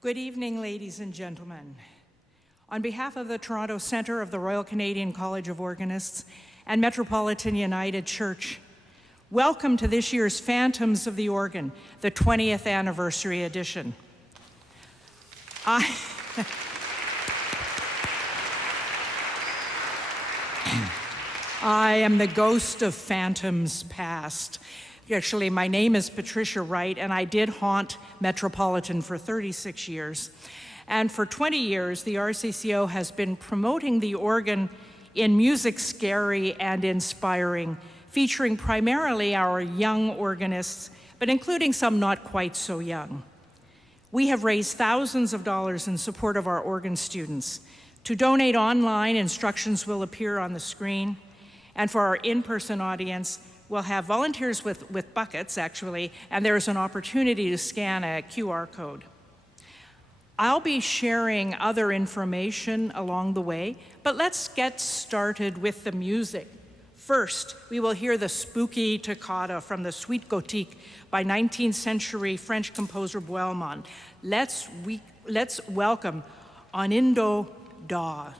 Good evening, ladies and gentlemen. On behalf of the Toronto Centre of the Royal Canadian College of Organists and Metropolitan United Church, welcome to this year's Phantoms of the Organ, the 20th anniversary edition. I am the ghost of phantoms past. Actually, my name is Patricia Wright, and I did haunt Metropolitan for 36 years. And for 20 years, the RCCO has been promoting the organ in music scary and inspiring, featuring primarily our young organists, but including some not quite so young. We have raised thousands of dollars in support of our organ students. To donate online, instructions will appear on the screen. And for our in-person audience, we'll have volunteers with buckets, actually, and there's an opportunity to scan a QR code. I'll be sharing other information along the way, but let's get started with the music. First, we will hear the spooky toccata from the Suite Gothique by 19th century French composer Boelmond. Let's welcome Onindo Daw.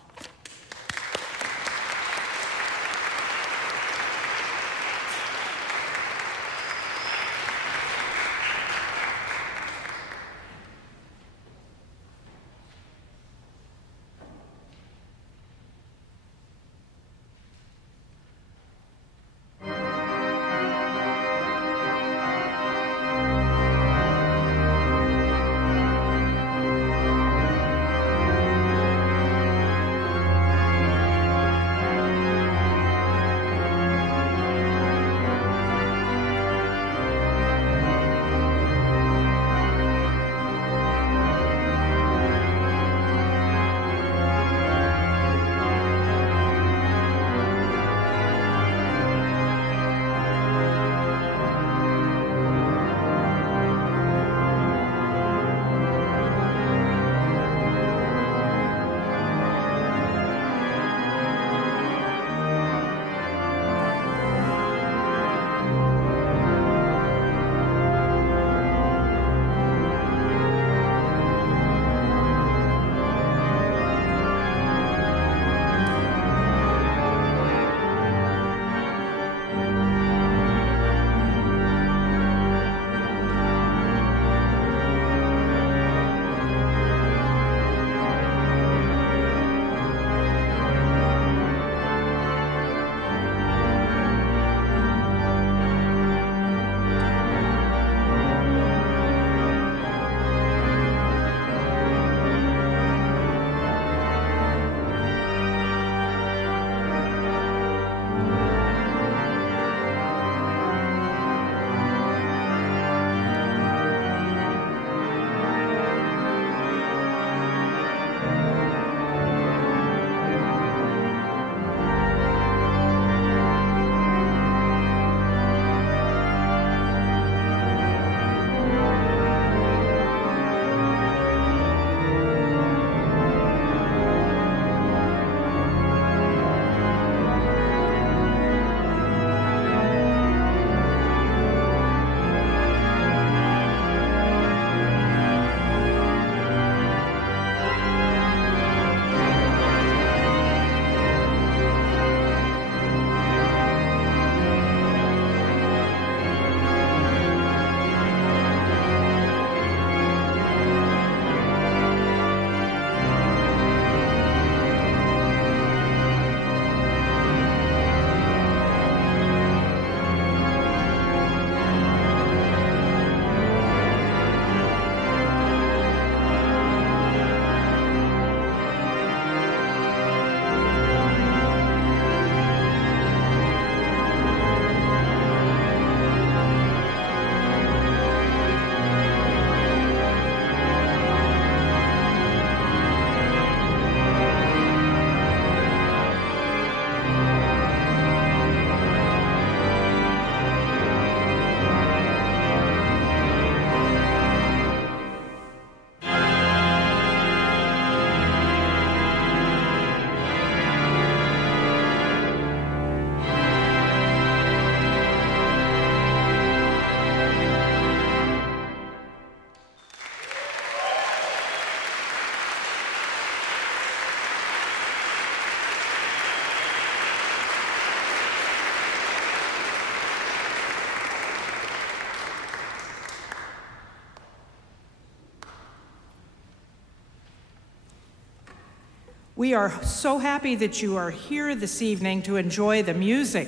We are so happy that you are here this evening to enjoy the music.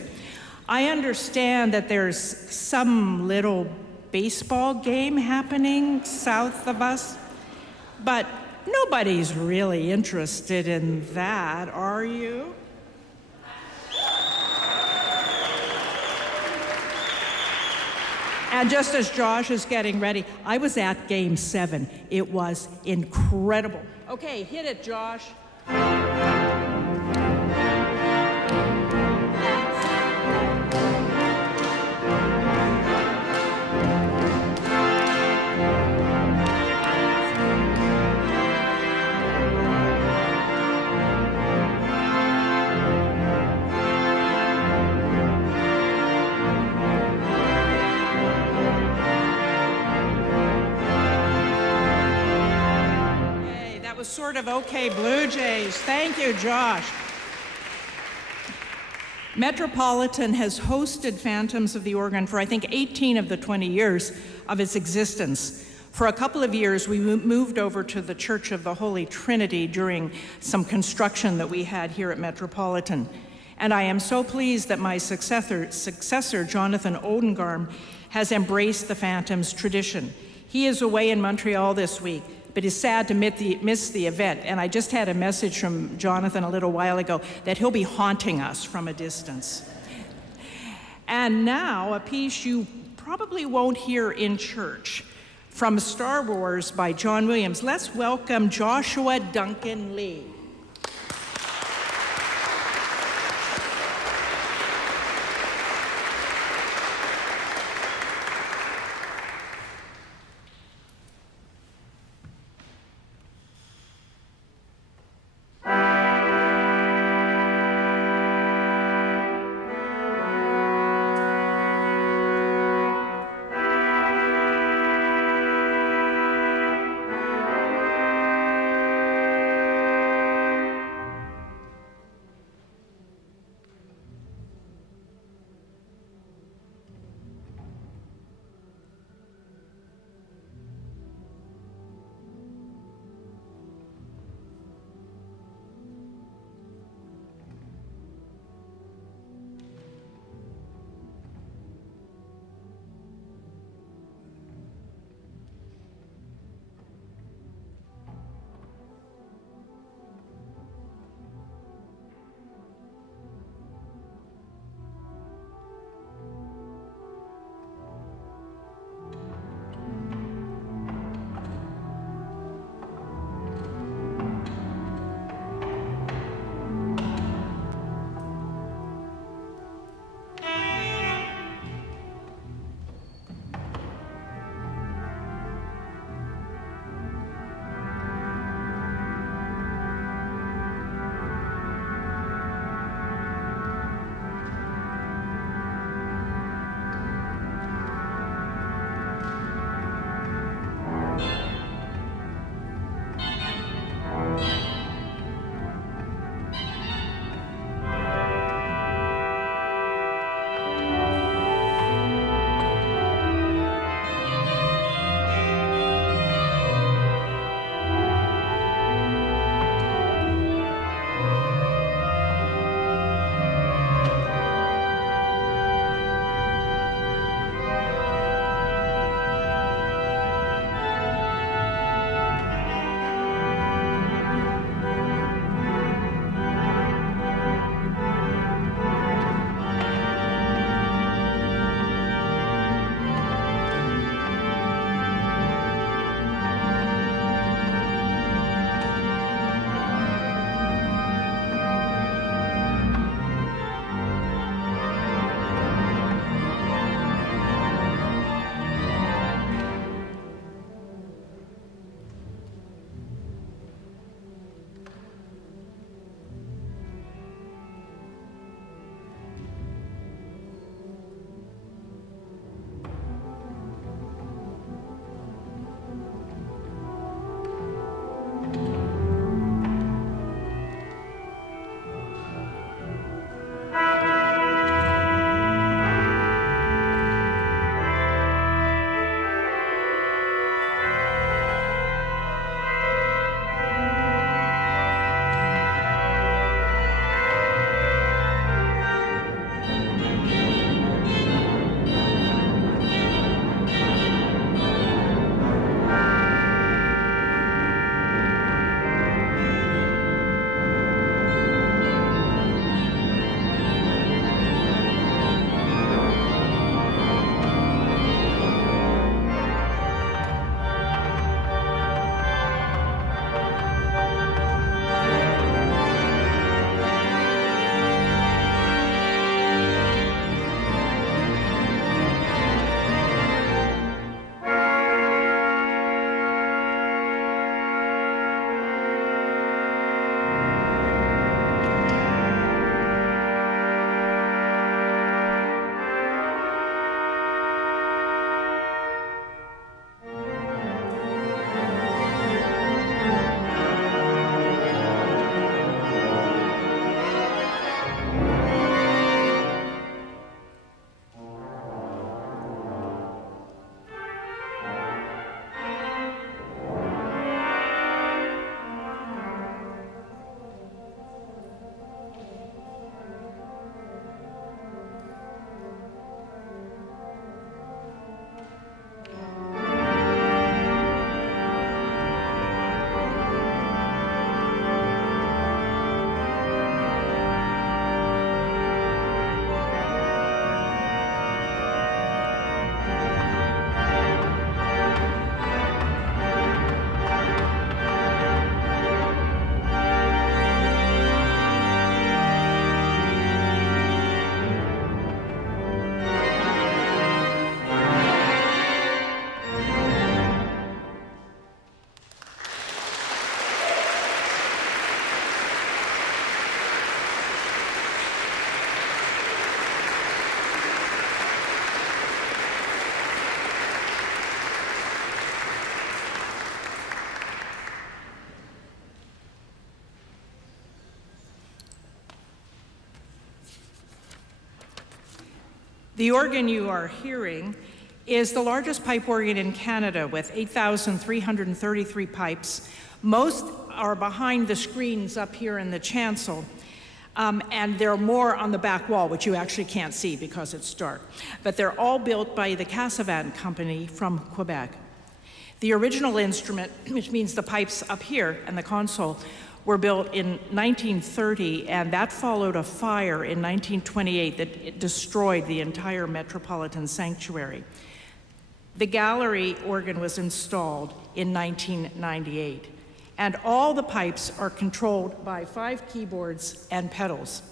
I understand that there's some little baseball game happening south of us, but nobody's really interested in that, are you? And just as Josh is getting ready, I was at Game 7. It was incredible. Okay, hit it, Josh. Was sort of okay, Blue Jays. Thank you, Josh. Metropolitan has hosted Phantoms of the Organ for, I think, 18 of the 20 years of its existence. For a couple of years, we moved over to the Church of the Holy Trinity during some construction that we had here at Metropolitan. And I am so pleased that my successor Jonathan Odengarm, has embraced the Phantoms tradition. He is away in Montreal this week, but is sad to miss the event. And I just had a message from Jonathan a little while ago that he'll be haunting us from a distance. And now, a piece you probably won't hear in church, from Star Wars by John Williams. Let's welcome Joshua Duncan Lee. The organ you are hearing is the largest pipe organ in Canada with 8,333 pipes. Most are behind the screens up here in the chancel. And there are more on the back wall, which you actually can't see because it's dark. But they're all built by the Cassavant Company from Quebec. The original instrument, which means the pipes up here and the console, were built in 1930, and that followed a fire in 1928 that destroyed the entire Metropolitan Sanctuary. The gallery organ was installed in 1998. And all the pipes are controlled by 5 keyboards and pedals.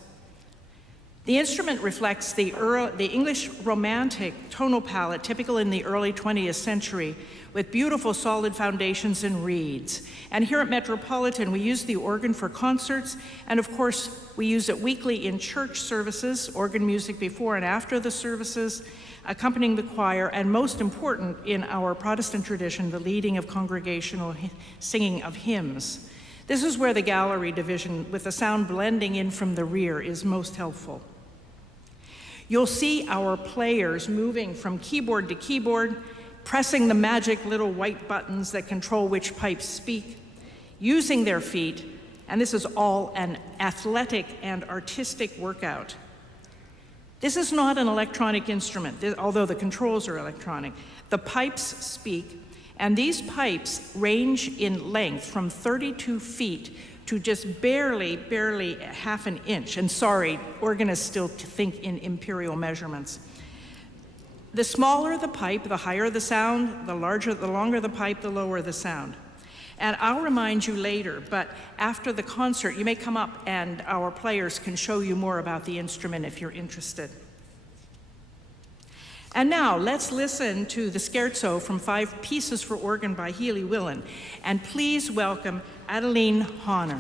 The instrument reflects the English Romantic tonal palette typical in the early 20th century, with beautiful solid foundations and reeds. And here at Metropolitan, we use the organ for concerts, and of course, we use it weekly in church services, organ music before and after the services, accompanying the choir, and most important in our Protestant tradition, the leading of congregational singing of hymns. This is where the gallery division, with the sound blending in from the rear, is most helpful. You'll see our players moving from keyboard to keyboard, pressing the magic little white buttons that control which pipes speak, using their feet, and this is all an athletic and artistic workout. This is not an electronic instrument, although the controls are electronic. The pipes speak, and these pipes range in length from 32 feet to just barely half an inch. And sorry, organists still think in imperial measurements. The smaller the pipe, the higher the sound, the longer the pipe, the lower the sound. And I'll remind you later, but after the concert, you may come up and our players can show you more about the instrument if you're interested. And now, let's listen to the scherzo from 5 Pieces for Organ by Healy Willan. And please welcome Adeline Honor.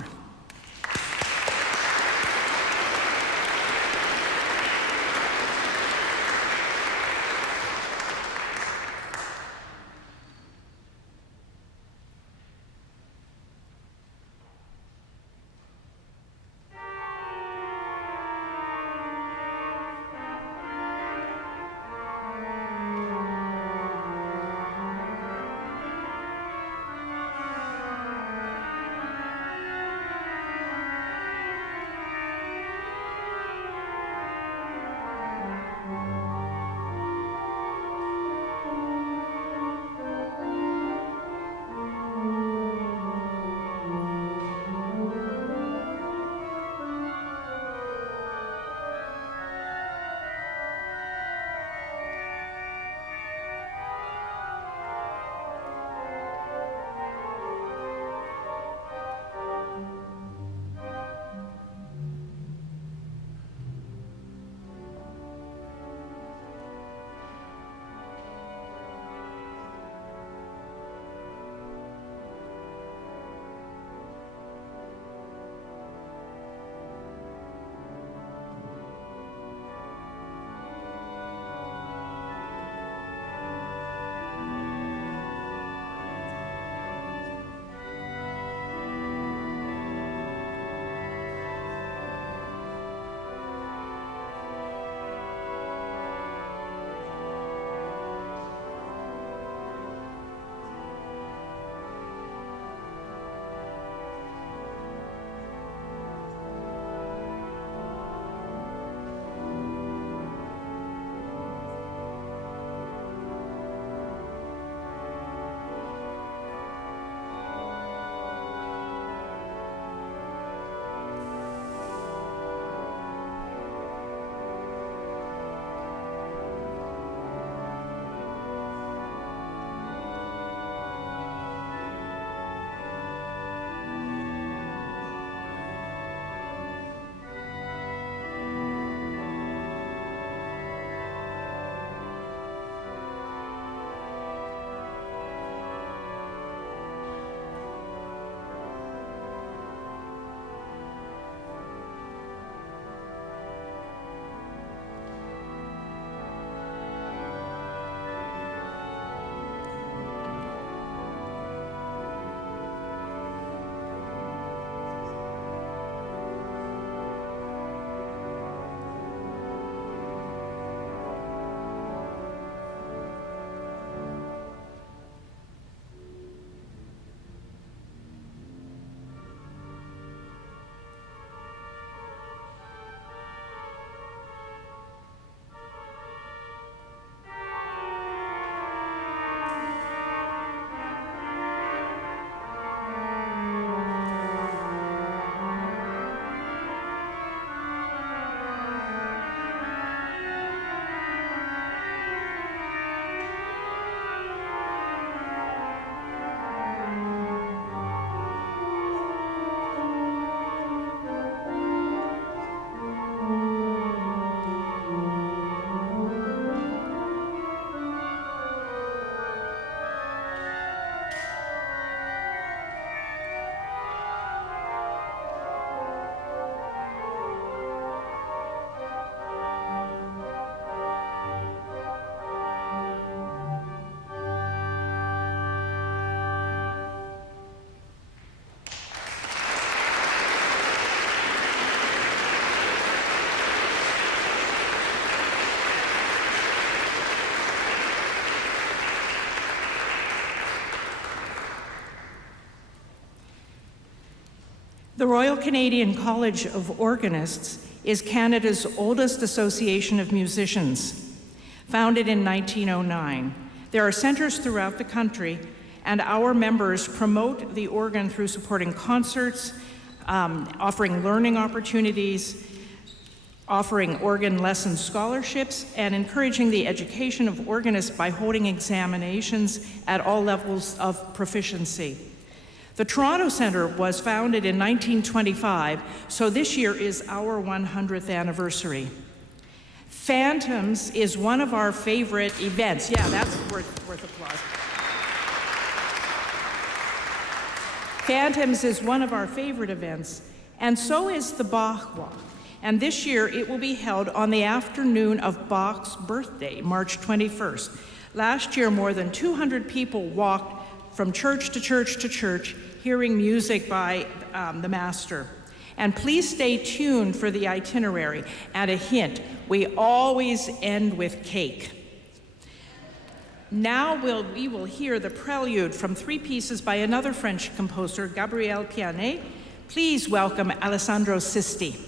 The Royal Canadian College of Organists is Canada's oldest association of musicians, founded in 1909. There are centers throughout the country, and our members promote the organ through supporting concerts, offering learning opportunities, offering organ lesson scholarships, and encouraging the education of organists by holding examinations at all levels of proficiency. The Toronto Centre was founded in 1925, so this year is our 100th anniversary. Phantoms is one of our favorite events. Yeah, that's worth applause. Phantoms is one of our favorite events, and so is the Bach Walk. And this year it will be held on the afternoon of Bach's birthday, March 21st. Last year, more than 200 people walked from church to church to church, hearing music by the master. And please stay tuned for the itinerary. And a hint, we always end with cake. Now we will hear the prelude from 3 pieces by another French composer, Gabriel Pianet. Please welcome Alessandro Sisti.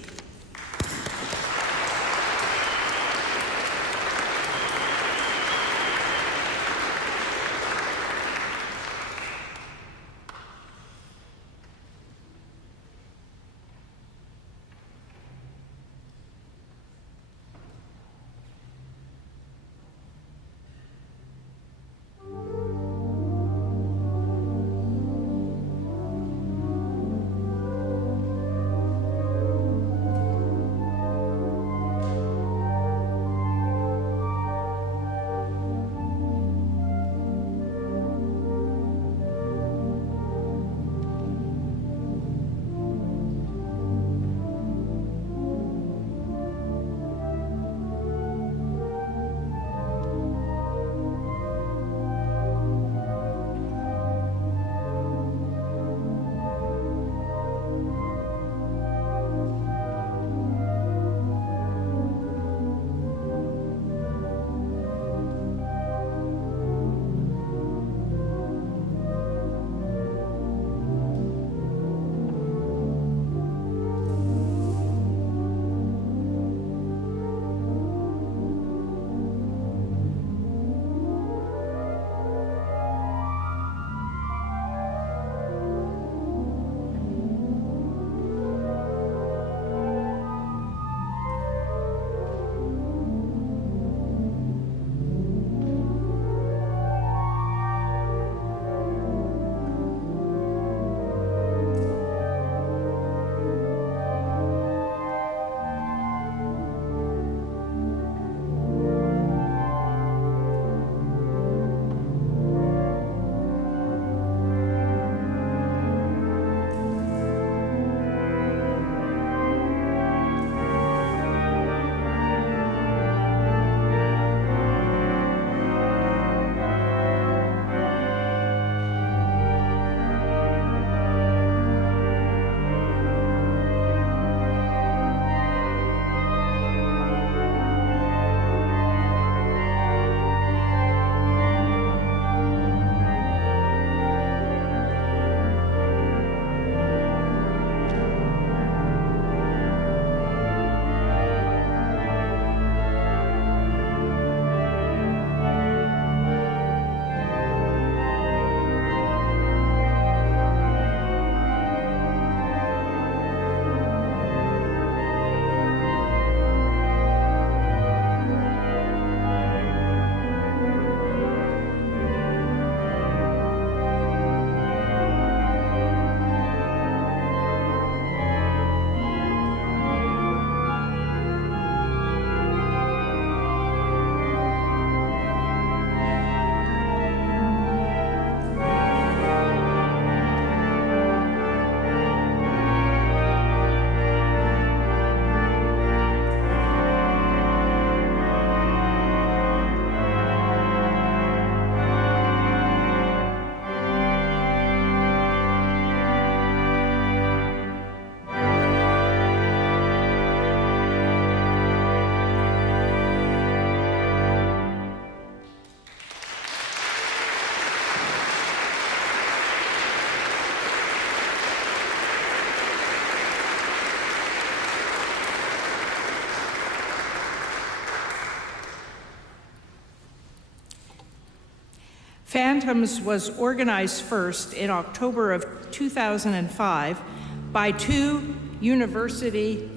Phantoms was organized first in October of 2005 by two university...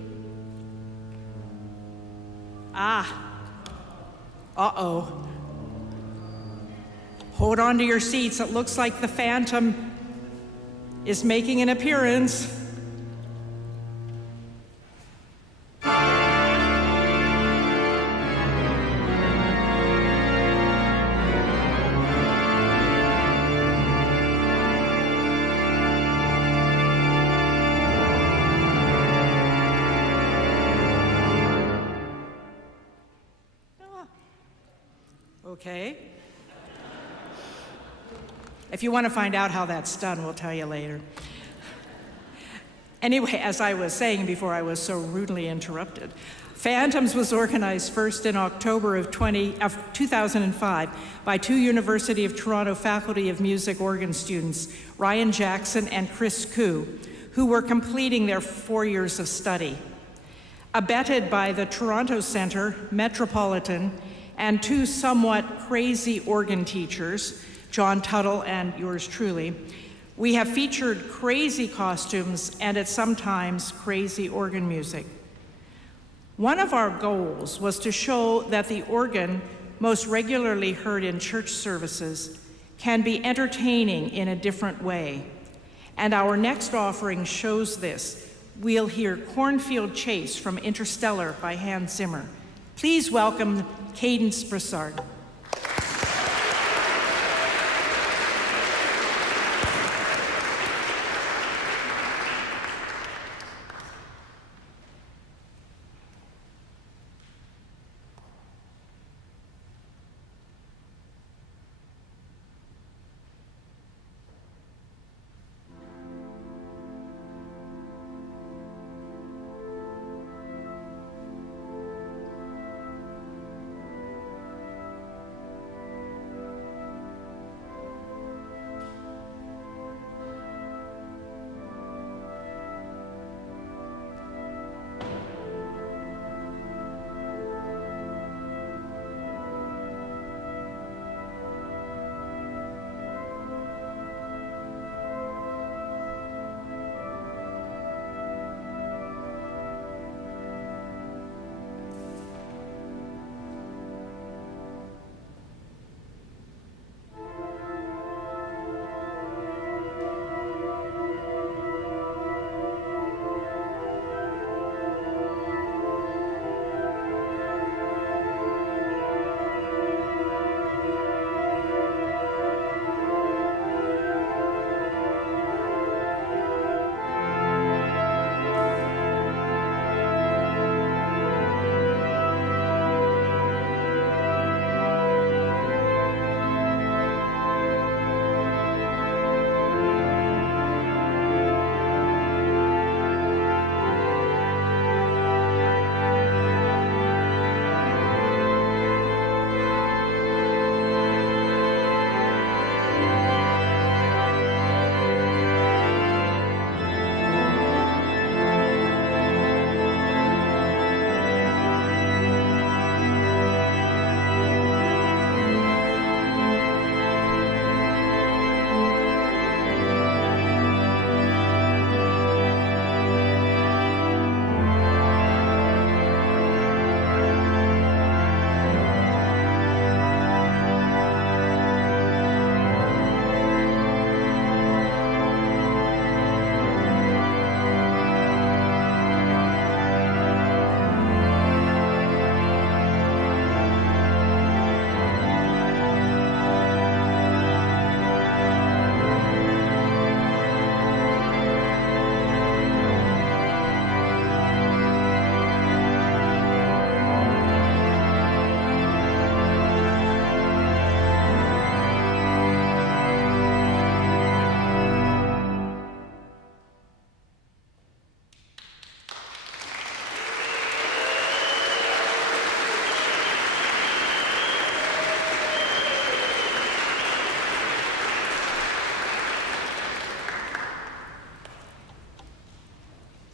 Uh-oh. Hold on to your seats. It looks like the Phantom is making an appearance. Okay. If you want to find out how that's done, we'll tell you later. Anyway, as I was saying before I was so rudely interrupted, Phantoms was organized first in October of 2005 by two University of Toronto Faculty of Music organ students, Ryan Jackson and Chris Koo, who were completing their 4 years of study. Abetted by the Toronto Centre, Metropolitan, and two somewhat crazy organ teachers, John Tuttle and yours truly, we have featured crazy costumes and at sometimes crazy organ music. One of our goals was to show that the organ, most regularly heard in church services, can be entertaining in a different way. And our next offering shows this. We'll hear Cornfield Chase from Interstellar by Hans Zimmer. Please welcome Cadence Broussard.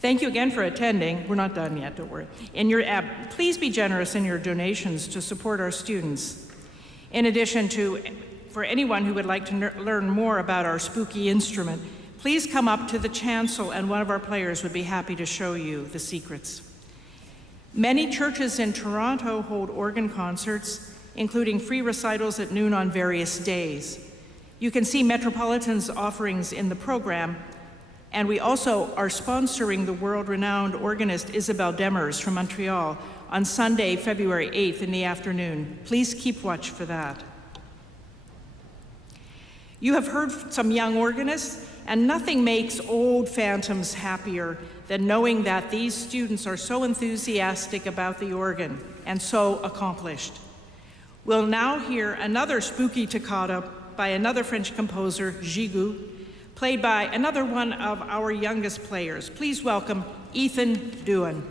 Thank you again for attending. We're not done yet, don't worry. Please be generous in your donations to support our students. In addition to for anyone who would like to learn more about our spooky instrument, please come up to the chancel and one of our players would be happy to show you the secrets. Many churches in Toronto hold organ concerts, including free recitals at noon on various days. You can see Metropolitan's offerings in the program, and we also are sponsoring the world-renowned organist Isabelle Demers from Montreal on Sunday, February 8th in the afternoon. Please keep watch for that. You have heard some young organists, and nothing makes old phantoms happier than knowing that these students are so enthusiastic about the organ and so accomplished. We'll now hear another spooky toccata by another French composer, Gigoux, played by another one of our youngest players. Please welcome Ethan Doohan.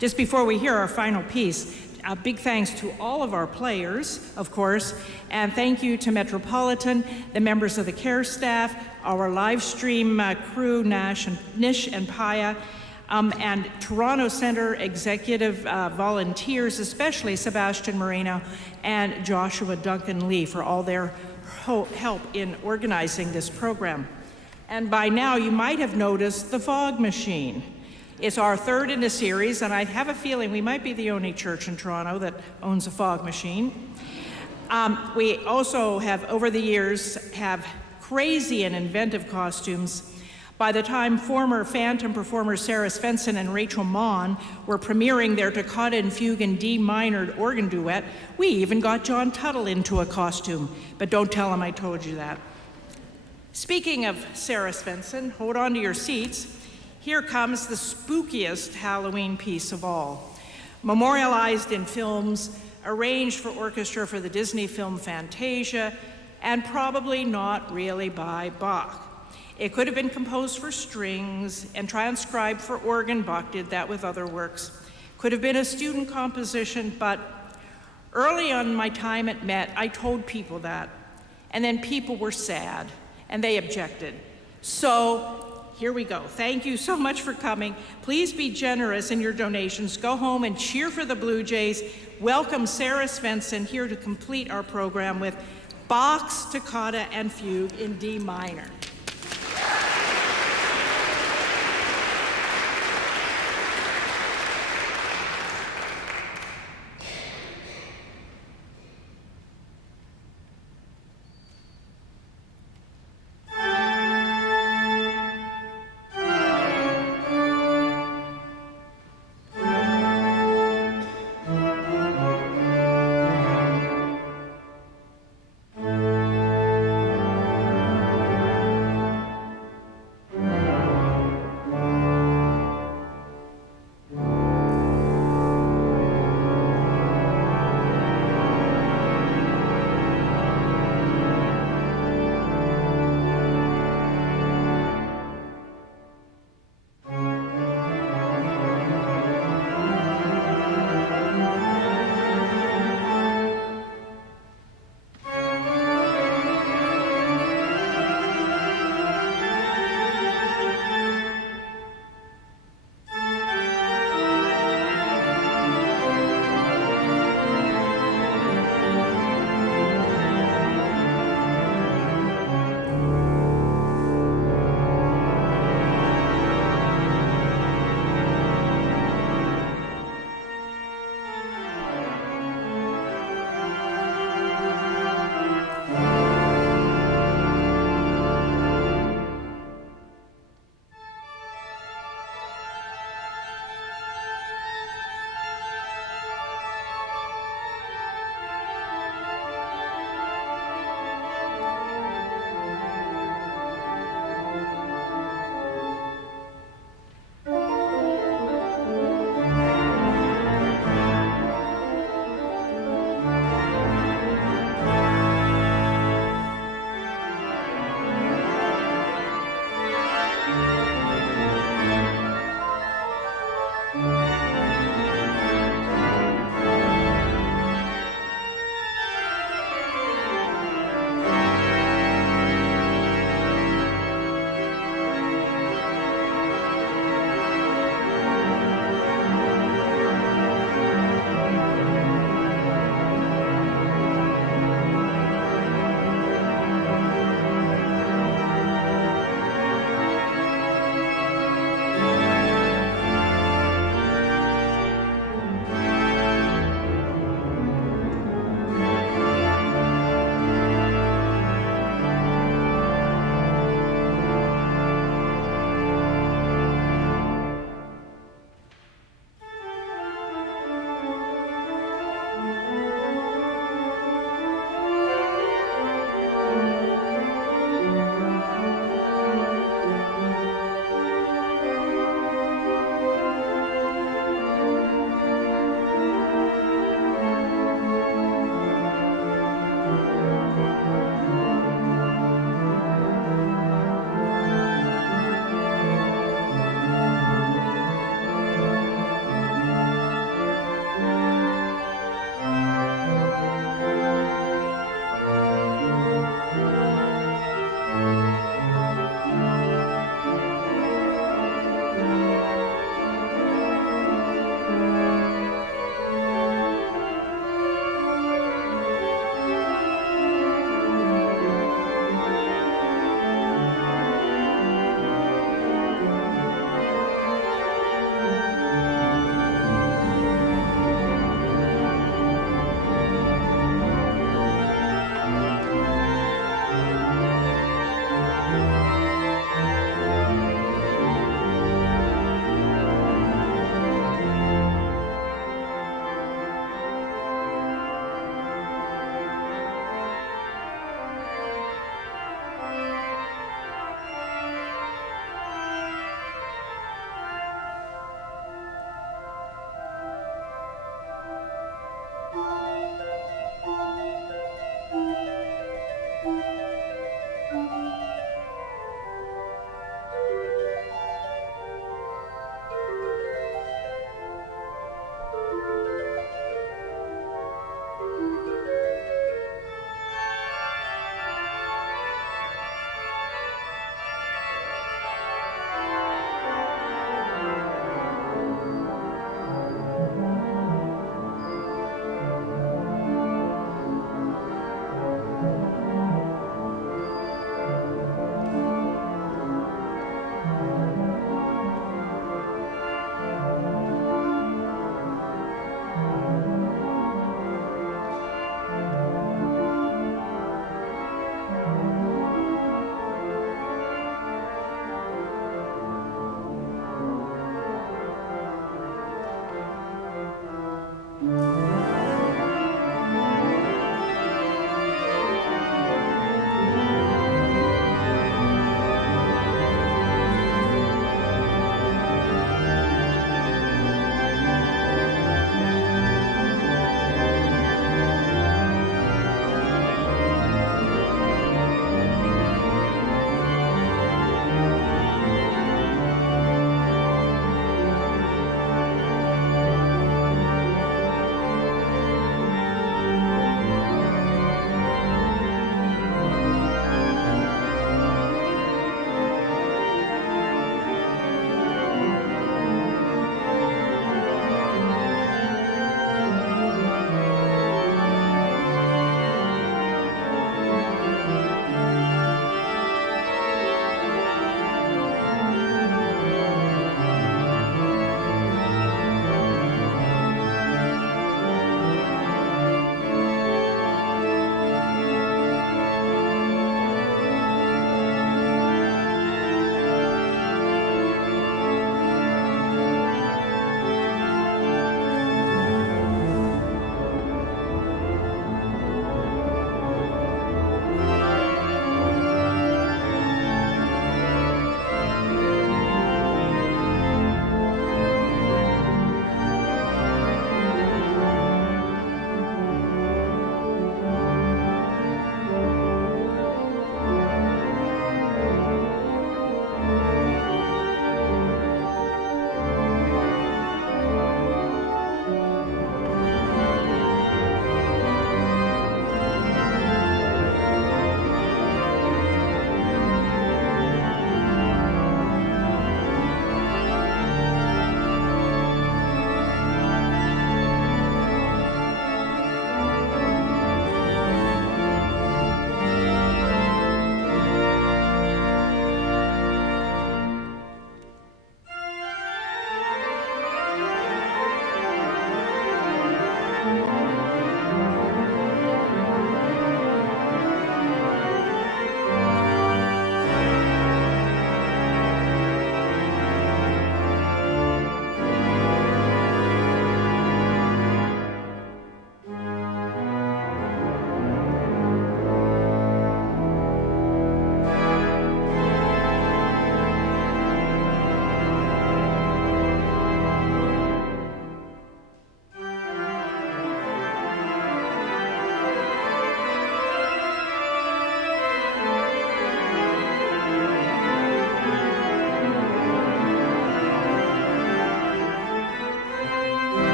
Just before we hear our final piece, A big thanks to all of our players, of course, and thank you to Metropolitan, the members of the care staff, our live stream crew, Nish and Paya, and Toronto Centre executive volunteers, especially Sebastian Moreno and Joshua Duncan Lee, for all their help in organizing this program. And by now you might have noticed the fog machine. It's our third in a series, and I have a feeling we might be the only church in Toronto that owns a fog machine. We also have, over the years, have crazy and inventive costumes. By the time former Phantom performers Sarah Svensson and Rachel Mon were premiering their Toccata and Fugue in D minor organ duet, we even got John Tuttle into a costume. But don't tell him I told you that. Speaking of Sarah Svensson, hold on to your seats. Here comes the spookiest Halloween piece of all. Memorialized in films, arranged for orchestra for the Disney film Fantasia, and probably not really by Bach. It could have been composed for strings and transcribed for organ. Bach did that with other works. Could have been a student composition, but early on in my time at Met, I told people that. And then people were sad, and they objected. So here we go. Thank you so much for coming. Please be generous in your donations. Go home and cheer for the Blue Jays. Welcome Sarah Svensson here to complete our program with Bach's Toccata and Fugue in D minor.